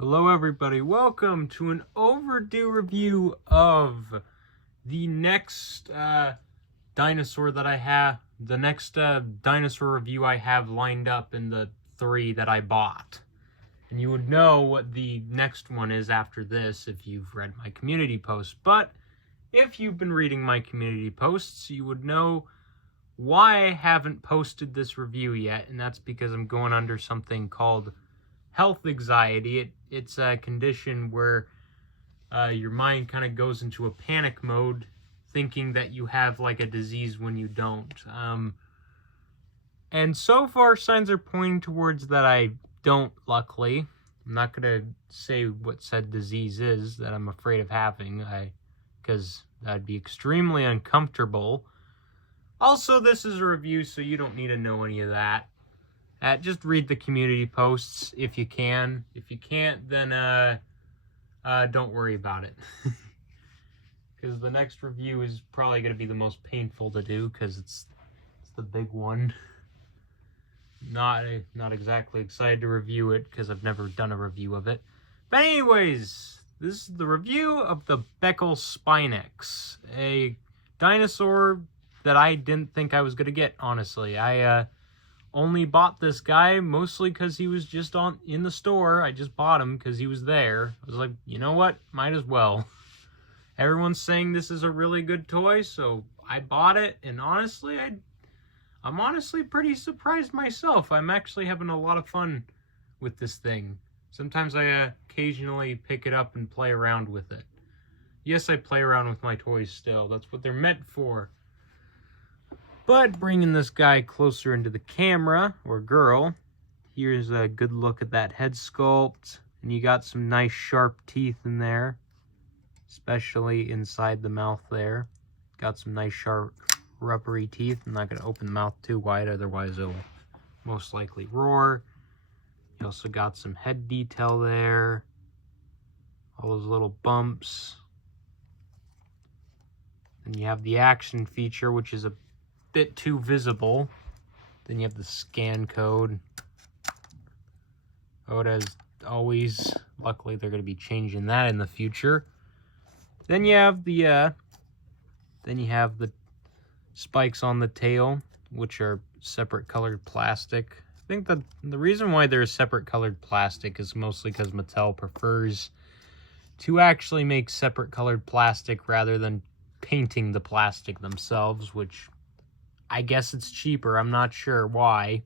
Hello everybody, welcome to an overdue review of the next dinosaur that I have, the next dinosaur review I have lined up in the 3 that I bought. And you would know what the next one is after this if you've read my community posts. But if you've been reading my community posts, you would know why I haven't posted this review yet, and that's because I'm going under something called health anxiety. It's a condition where your mind kind of goes into a panic mode, thinking that you have like a disease when you don't. And so far, signs are pointing towards that I don't, luckily. I'm not going to say what said disease is that I'm afraid of having, because that'd be extremely uncomfortable. Also, this is a review, so you don't need to know any of that. Just read the community posts if you can. If you can't, then don't worry about it. Because the next review is probably going to be the most painful to do, because it's the big one. Not exactly excited to review it, because I've never done a review of it. But anyways, this is the review of the Beckelspinax, a dinosaur that I didn't think I was going to get, honestly. I only bought this guy mostly because he was just in the store. I just bought him because he was there. I was like, you know what? Might as well. Everyone's saying this is a really good toy, so I bought it. And honestly, I'm honestly pretty surprised myself. I'm actually having a lot of fun with this thing. Sometimes I occasionally pick it up and play around with it. Yes, I play around with my toys still. That's what they're meant for. But bringing this guy closer into the camera, or girl, here's a good look at that head sculpt. And you got some nice sharp teeth in there, especially inside the mouth there. Got some nice sharp rubbery teeth. I'm not going to open the mouth too wide, otherwise it'll most likely roar. You also got some head detail there. All those little bumps. And you have the action feature, which is a bit too visible. Then you have the scan code. Oh, it has always. Luckily, they're going to be changing that in the future. Then you have the spikes on the tail, which are separate colored plastic. I think that the reason why they're separate colored plastic is mostly because Mattel prefers to actually make separate colored plastic rather than painting the plastic themselves, which I guess it's cheaper. I'm not sure why.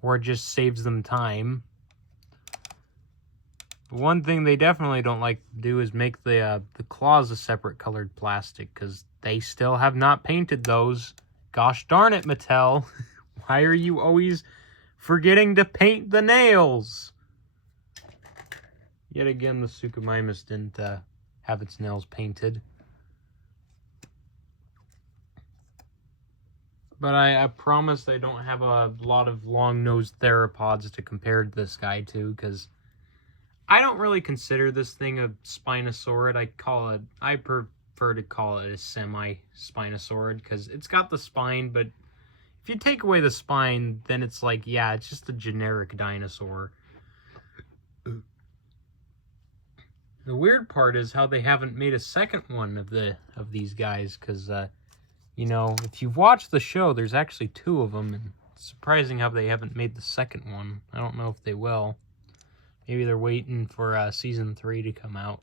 Or it just saves them time. One thing they definitely don't like to do is make the claws a separate colored plastic, because they still have not painted those. Gosh darn it, Mattel. Why are you always forgetting to paint the nails? Yet again, the Suchomimus didn't have its nails painted. But I promise I don't have a lot of long-nosed theropods to compare this guy to, because I don't really consider this thing a Spinosaurid. I prefer to call it a semi-Spinosaurid, because it's got the spine, but if you take away the spine, then it's like, yeah, it's just a generic dinosaur. The weird part is how they haven't made a second one of these guys, because you know, if you've watched the show, there's actually 2 of them, and it's surprising how they haven't made the second one. I don't know if they will. Maybe they're waiting for season 3 to come out.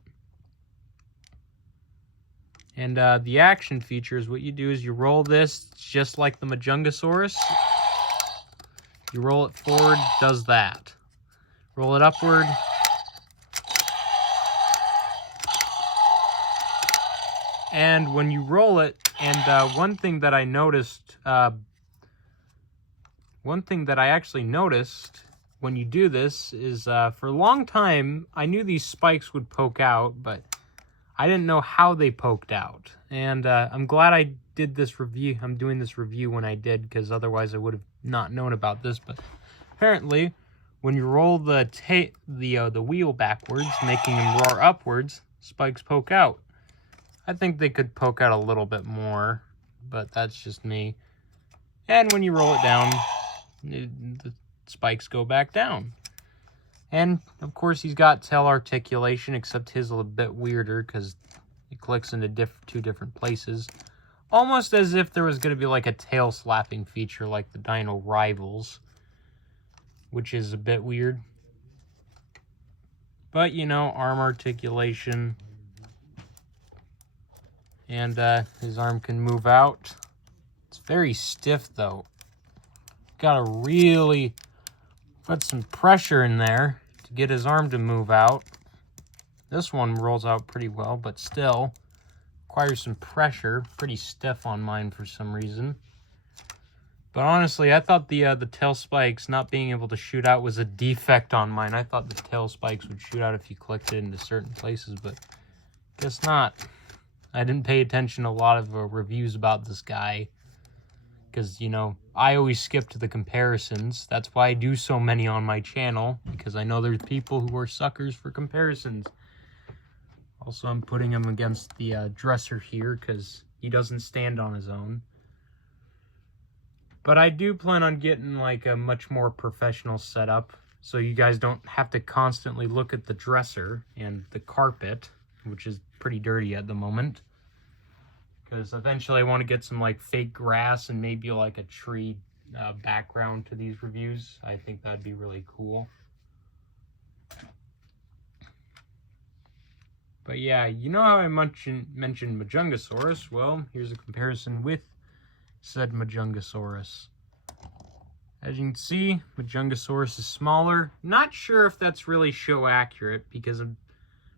And the action features, what you do is you roll this just like the Majungasaurus. You roll it forward, does that. Roll it upward. And when you roll it, and one thing that I actually noticed when you do this is for a long time, I knew these spikes would poke out, but I didn't know how they poked out. And I'm glad I did this review. I'm doing this review when I did, because otherwise I would have not known about this. But apparently, when you roll the wheel backwards, making them roar upwards, spikes poke out. I think they could poke out a little bit more, but that's just me. And when you roll it down, the spikes go back down. And, of course, he's got tail articulation, except his is a bit weirder because it clicks into two different places. Almost as if there was going to be like a tail slapping feature like the Dino Rivals, which is a bit weird. But, you know, arm articulation. And his arm can move out. It's very stiff, though. Gotta really put some pressure in there to get his arm to move out. This one rolls out pretty well, but still requires some pressure. Pretty stiff on mine for some reason. But honestly, I thought the tail spikes not being able to shoot out was a defect on mine. I thought the tail spikes would shoot out if you clicked it into certain places, but guess not. I didn't pay attention to a lot of reviews about this guy because, you know, I always skip to the comparisons. That's why I do so many on my channel, because I know there's people who are suckers for comparisons. Also, I'm putting him against the dresser here because he doesn't stand on his own. But I do plan on getting like a much more professional setup so you guys don't have to constantly look at the dresser and the carpet, which is pretty dirty at the moment. Because eventually I want to get some like fake grass and maybe like a tree background to these reviews. I think that'd be really cool. But yeah, you know how I mentioned Majungasaurus? Well, here's a comparison with said Majungasaurus. As you can see, Majungasaurus is smaller. Not sure if that's really show accurate, because I'm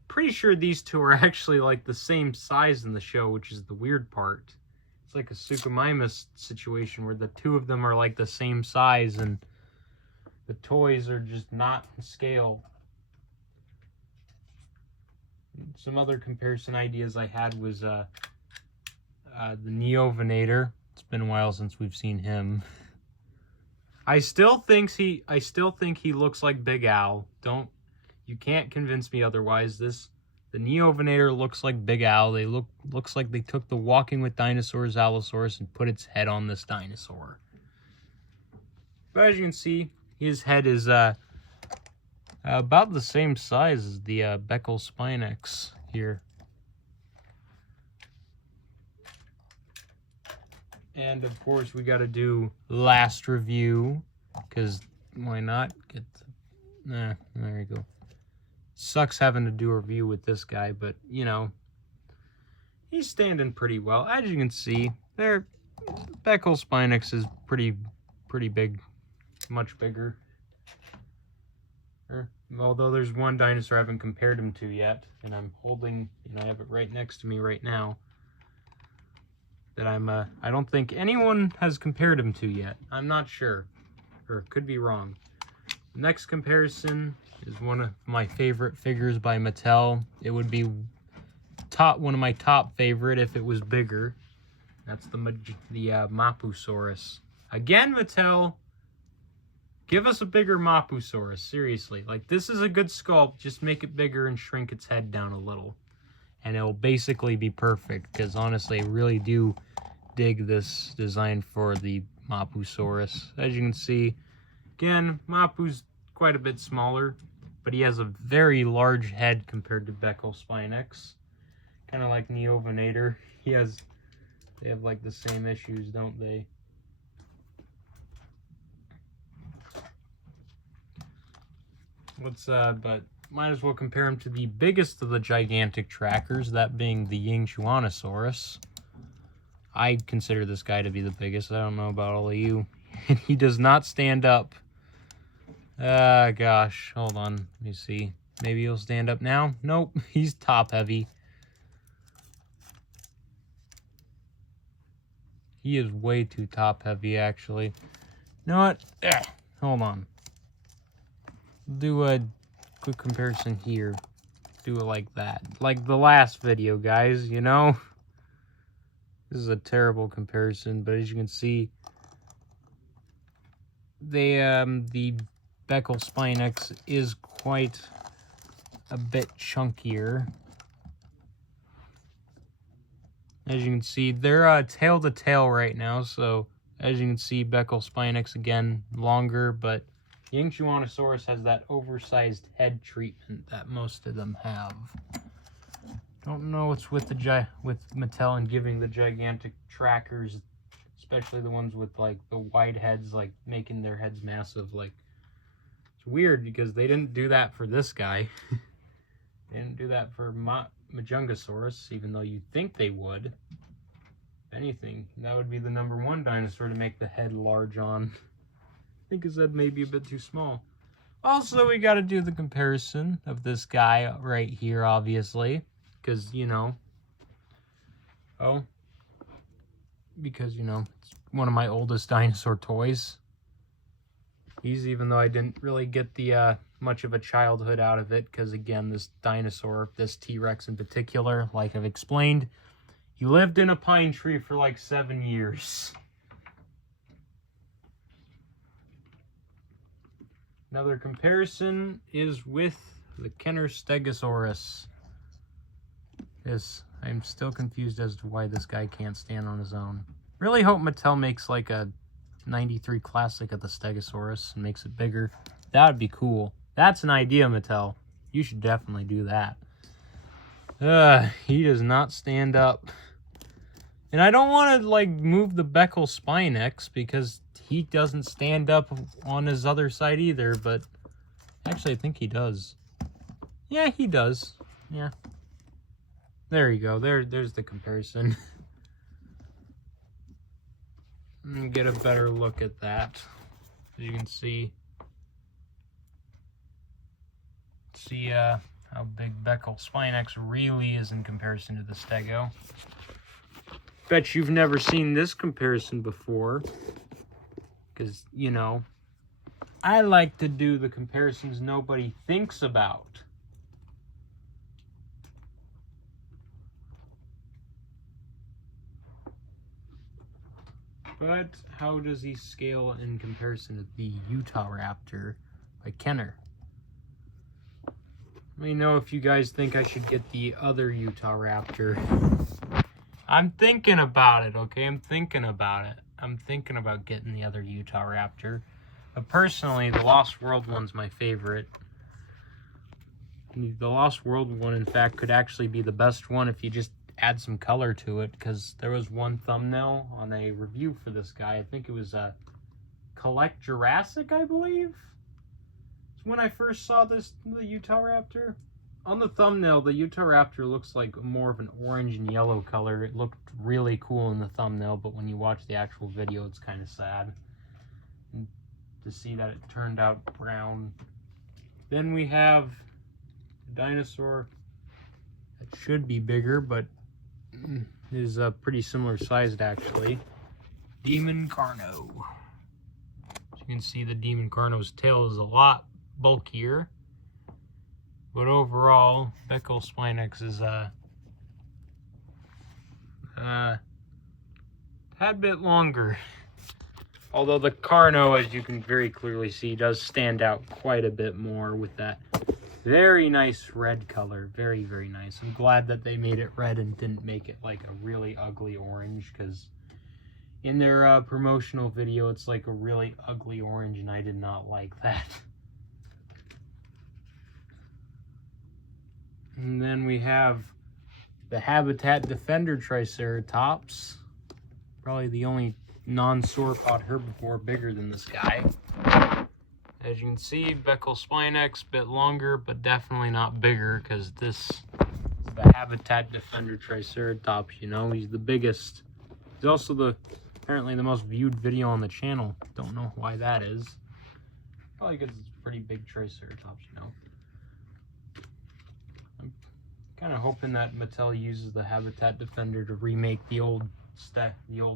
pretty sure these two are actually like the same size in the show, which is the weird part. It's like a Suchomimus situation where the two of them are like the same size and the toys are just not in scale. Some other comparison ideas I had was the Neovenator. It's been a while since we've seen him. I still think he looks like Big Al. You can't convince me otherwise. The Neovenator looks like Big Al. Looks like they took the Walking with Dinosaurs Allosaurus and put its head on this dinosaur. But as you can see, his head is about the same size as the Beckelspinax here. And of course, we got to do last review, because why not? There you go. Sucks having to do a review with this guy, but you know, he's standing pretty well. As you can see, Beckelspinax is pretty big, much bigger. Although there's one dinosaur I haven't compared him to yet, and I'm holding, I have it right next to me right now, that I don't think anyone has compared him to yet. I'm not sure, or could be wrong. Next comparison is one of my favorite figures by Mattel. It would be one of my top favorite if it was bigger. That's the Mapusaurus. Again, Mattel, give us a bigger Mapusaurus, seriously. Like, this is a good sculpt, just make it bigger and shrink its head down a little. And it'll basically be perfect, because honestly, I really do dig this design for the Mapusaurus. As you can see, again, Mapu's quite a bit smaller, but he has a very large head compared to Beckelspinax. Kind of like Neovenator. They have like the same issues, don't they? But might as well compare him to the biggest of the gigantic trackers, that being the Yingchuanosaurus. I consider this guy to be the biggest. I don't know about all of you. And he does not stand up. Gosh, hold on. Let me see. Maybe he'll stand up now. Nope, he's top heavy. He is way too top heavy, actually. You know what? Hold on. Do a quick comparison here. Do it like that. Like the last video, guys, you know? This is a terrible comparison, but as you can see, the Beckelspinax is quite a bit chunkier. As you can see, they're tail to tail right now, so as you can see, Beckelspinax again longer, but The Inchuanosaurus has that oversized head treatment that most of them have. Don't know what's with Mattel and giving the gigantic trackers, especially the ones with like the wide heads, like making their heads massive. Like, it's weird because they didn't do that for this guy. They didn't do that for Majungasaurus, even though you'd think they would. If anything, that would be the #1 dinosaur to make the head large on. I think his head may be a bit too small. Also, we got to do the comparison of this guy right here, obviously. Because, you know, it's one of my oldest dinosaur toys. Even though I didn't really get the much of a childhood out of it, because again, this dinosaur, this T-Rex in particular, like I've explained, he lived in a pine tree for like 7 years. Another comparison is with the Kenner Stegosaurus. I'm still confused as to why this guy can't stand on his own. Really hope Mattel makes like a 93 classic of the Stegosaurus and makes it bigger. That would be cool. That's an idea, Mattel. You should definitely do that. He does not stand up. And I don't want to like move the Beckelspinax because he doesn't stand up on his other side either, but actually I think he does. Yeah, he does. Yeah. There you go. There's the comparison. Get a better look at that. As you can see how big Beckelspinax really is in comparison to the Stego. Bet you've never seen this comparison before, because, you know, I like to do the comparisons nobody thinks about. But how does he scale in comparison to the Utahraptor by Kenner? Let me know if you guys think I should get the other Utahraptor. I'm thinking about it, okay? I'm thinking about it. I'm thinking about getting the other Utahraptor. But personally, the Lost World one's my favorite. The Lost World one, in fact, could actually be the best one if you just add some color to it, because there was one thumbnail on a review for this guy. I think it was Collect Jurassic, I believe. It's when I first saw the Utahraptor. On the thumbnail, the Utahraptor looks like more of an orange and yellow color. It looked really cool in the thumbnail, but when you watch the actual video, it's kind of sad and to see that it turned out brown. Then we have a dinosaur that should be bigger, but is pretty similar sized actually. Demon Carno. As you can see, the Demon Carno's tail is a lot bulkier. But overall, Beckelspinax is a tad bit longer. Although the Carno, as you can very clearly see, does stand out quite a bit more with that very nice red color. Very, very nice. I'm glad that they made it red and didn't make it like a really ugly orange, because in their promotional video, it's like a really ugly orange, and I did not like that. And then we have the Habitat Defender Triceratops. Probably the only non-sauropod herbivore bigger than this guy. As you can see, Beckelspinax, a bit longer, but definitely not bigger, because this is the Habitat Defender Triceratops, you know, he's the biggest. He's also apparently the most viewed video on the channel. Don't know why that is. Probably because it's a pretty big Triceratops, you know. I'm kind of hoping that Mattel uses the Habitat Defender to remake the old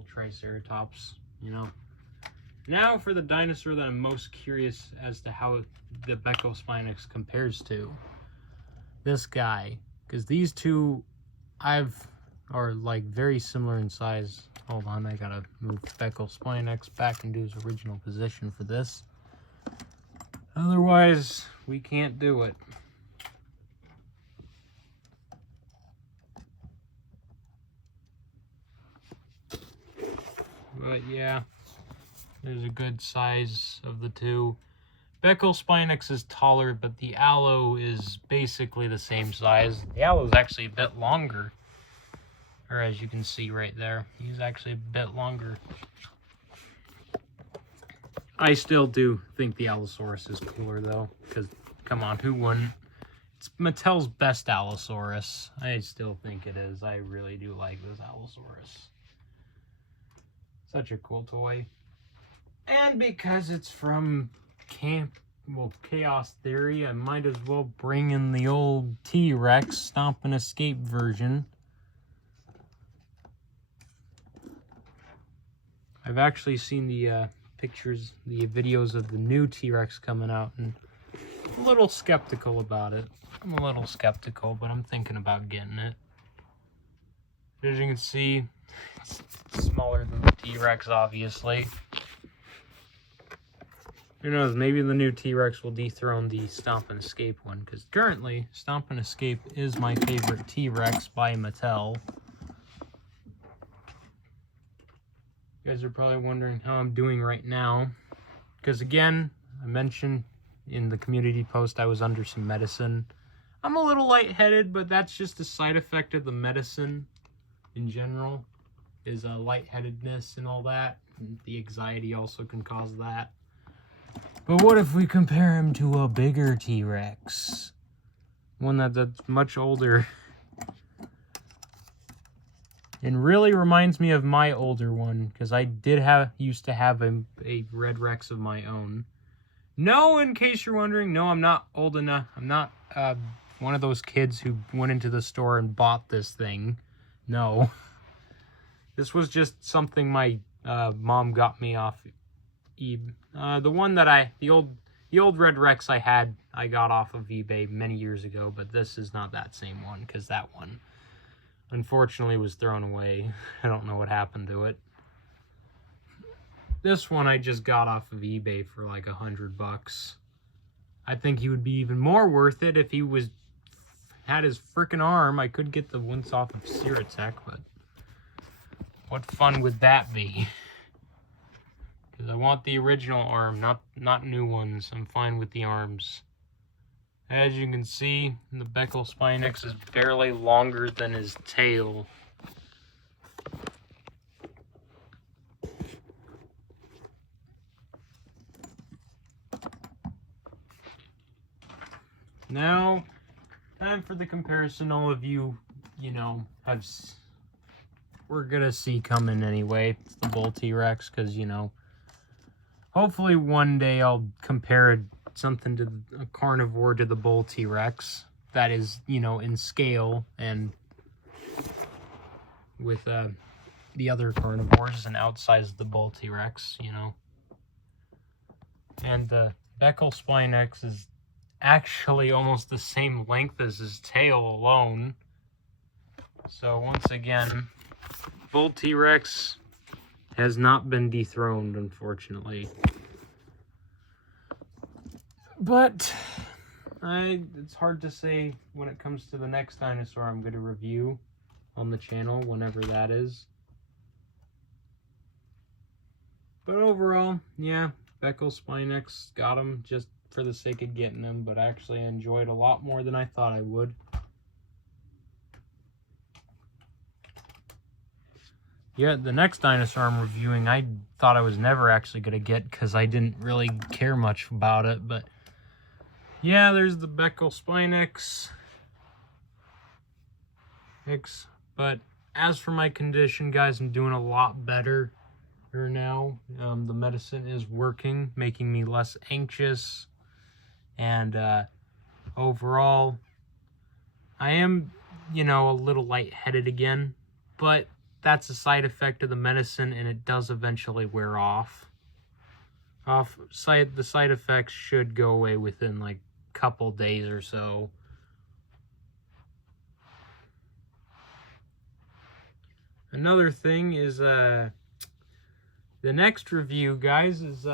Triceratops, you know. Now for the dinosaur that I'm most curious as to how the Beckelspinax compares to. This guy. Because these two are like very similar in size. Hold on, I gotta move Beckelspinax back into his original position for this. Otherwise, we can't do it. But yeah, there's a good size of the two. Beckelspinax is taller, but the aloe is basically the same size. The aloe is actually a bit longer. Or as you can see right there, he's actually a bit longer. I still do think the Allosaurus is cooler though, because come on, who wouldn't? It's Mattel's best Allosaurus. I still think it is. I really do like this Allosaurus. Such a cool toy. And because it's from Chaos Theory, I might as well bring in the old T-Rex Stomp and Escape version. I've actually seen the pictures, the videos of the new T-Rex coming out, and I'm a little skeptical about it. I'm a little skeptical, but I'm thinking about getting it. As you can see, it's smaller than the T-Rex, obviously. Who knows, maybe the new T-Rex will dethrone the Stomp and Escape one, because currently, Stomp and Escape is my favorite T-Rex by Mattel. You guys are probably wondering how I'm doing right now, because again, I mentioned in the community post I was under some medicine. I'm a little lightheaded, but that's just a side effect of the medicine in general, is lightheadedness and all that. And the anxiety also can cause that. But what if we compare him to a bigger T-Rex? One that's much older. And really reminds me of my older one, because I used to have a Red Rex of my own. No, in case you're wondering, no, I'm not old enough. I'm not one of those kids who went into the store and bought this thing. No. This was just something my mom got me off eBay. The old Red Rex I had, I got off of eBay many years ago, but this is not that same one, because that one unfortunately was thrown away. I don't know what happened to it. This one I just got off of eBay for like $100. I think he would be even more worth it if he had his frickin' arm. I could get the ones off of Siratech, but what fun would that be? Because I want the original arm, not new ones. I'm fine with the arms. As you can see, the Beckelspinax is barely longer than his tail. Now, time for the comparison all of you know, we're gonna see coming anyway. It's the Bull T-Rex, because, you know, hopefully one day I'll compare something to a carnivore to the Bull T-Rex that is, you know, in scale and with the other carnivores and outsize the Bull T-Rex, you know. And the Beckelspinax is actually almost the same length as his tail alone. So once again, Bull T-Rex has not been dethroned, unfortunately. But it's hard to say when it comes to the next dinosaur I'm going to review on the channel, whenever that is. But overall, yeah, Beckelspinax, got him just for the sake of getting him, but actually I enjoyed a lot more than I thought I would. Yeah, the next dinosaur I'm reviewing, I thought I was never actually going to get, because I didn't really care much about it, but yeah, there's the Beckelspinax. But as for my condition, guys, I'm doing a lot better now. The medicine is working, making me less anxious. And overall, I am, you know, a little lightheaded again. But that's a side effect of the medicine, and it does eventually wear off. The side effects should go away within like a couple days or so. Another thing is the next review, guys, is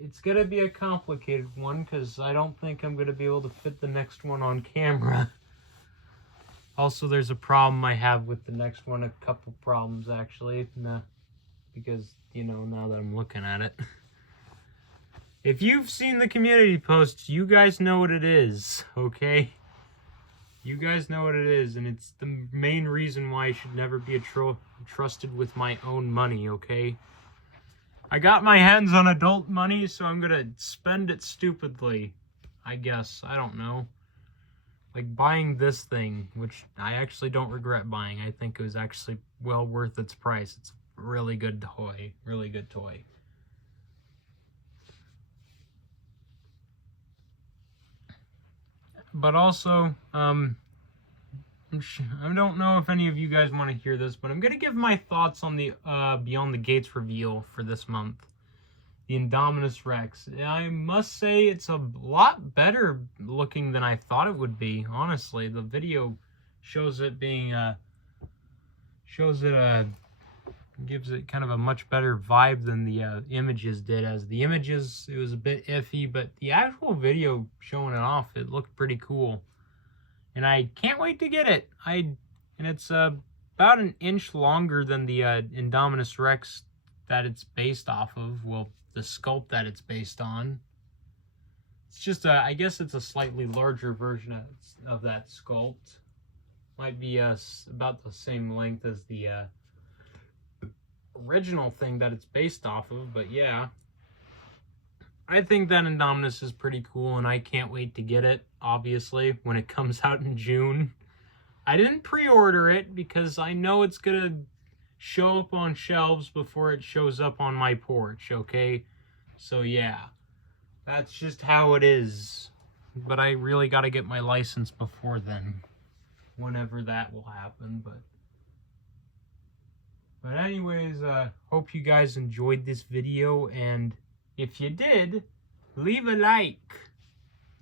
it's gonna be a complicated one, because I don't think I'm gonna be able to fit the next one on camera. Also, there's a problem I have with the next one, a couple problems actually, because, you know, now that I'm looking at it. If you've seen the community posts, you guys know what it is, okay? You guys know what it is, and it's the main reason why I should never be trusted with my own money, okay? I got my hands on adult money, so I'm gonna spend it stupidly, I guess. I don't know. Like buying this thing, which I actually don't regret buying. I think it was actually well worth its price. It's a really good toy. Really good toy. But also, I don't know if any of you guys want to hear this, but I'm going to give my thoughts on the Beyond the Gates reveal for this month. The Indominus Rex. I must say it's a lot better looking than I thought it would be, honestly. The video shows it being, gives it kind of a much better vibe than the images did. As the images, it was a bit iffy, but the actual video showing it off, it looked pretty cool. And I can't wait to get it. And it's about an inch longer than the Indominus Rex that it's based off of. Well, the sculpt that it's based on. It's just I guess it's a slightly larger version of that sculpt. Might be about the same length as the original thing that it's based off of, but yeah. I think that Indominus is pretty cool, and I can't wait to get it, obviously, when it comes out in June. I didn't pre-order it because I know it's gonna show up on shelves before it shows up on my porch, okay? So yeah, that's just how it is. But I really gotta get my license before then, whenever that will happen. But anyways, hope you guys enjoyed this video, and if you did, leave a like.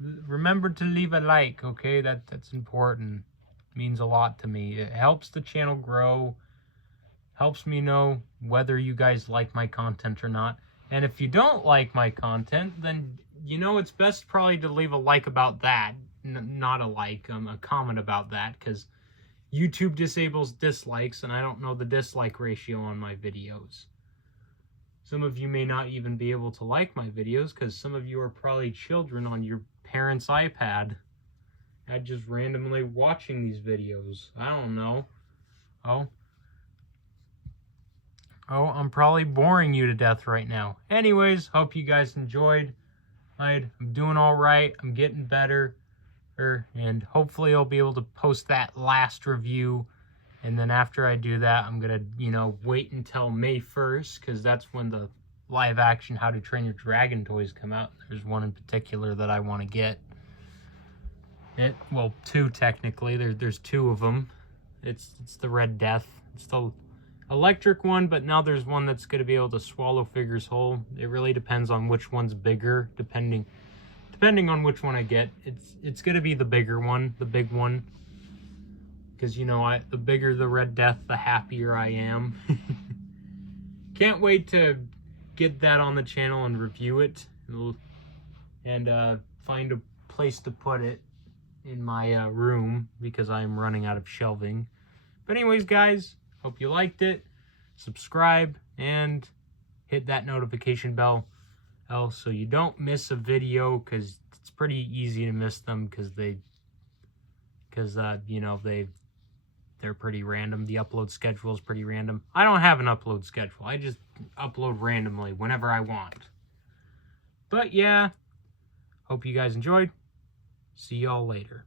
Remember to leave a like, okay? That's important. It means a lot to me. It helps the channel grow. Helps me know whether you guys like my content or not. And if you don't like my content, then you know it's best probably to leave a like about that. Not a like, a comment about that, because YouTube disables dislikes, and I don't know the dislike ratio on my videos. Some of you may not even be able to like my videos, because some of you are probably children on your parents' iPad. Just randomly watching these videos. I don't know. Oh, I'm probably boring you to death right now. Anyways, hope you guys enjoyed. I'm doing all right. I'm getting better. And hopefully I'll be able to post that last review. And then after I do that, I'm going to, wait until May 1st. Because that's when the live action How to Train Your Dragon toys come out. There's one in particular that I want to get. Well, two technically. There's two of them. It's the Red Death. It's the electric one, but now there's one that's going to be able to swallow figures whole. It really depends on which one's bigger, depending on which one I get. It's going to be the bigger one, the big one, because the bigger the Red Death, the happier I am. Can't wait to get that on the channel and review it, and find a place to put it in my room, because I'm running out of shelving. But anyways, guys, hope you liked it. Subscribe and hit that notification bell so you don't miss a video, because it's pretty easy to miss them, because they're pretty random. The upload schedule is pretty random. I don't have an upload schedule. I just upload randomly whenever I want. But yeah, hope you guys enjoyed. See y'all later.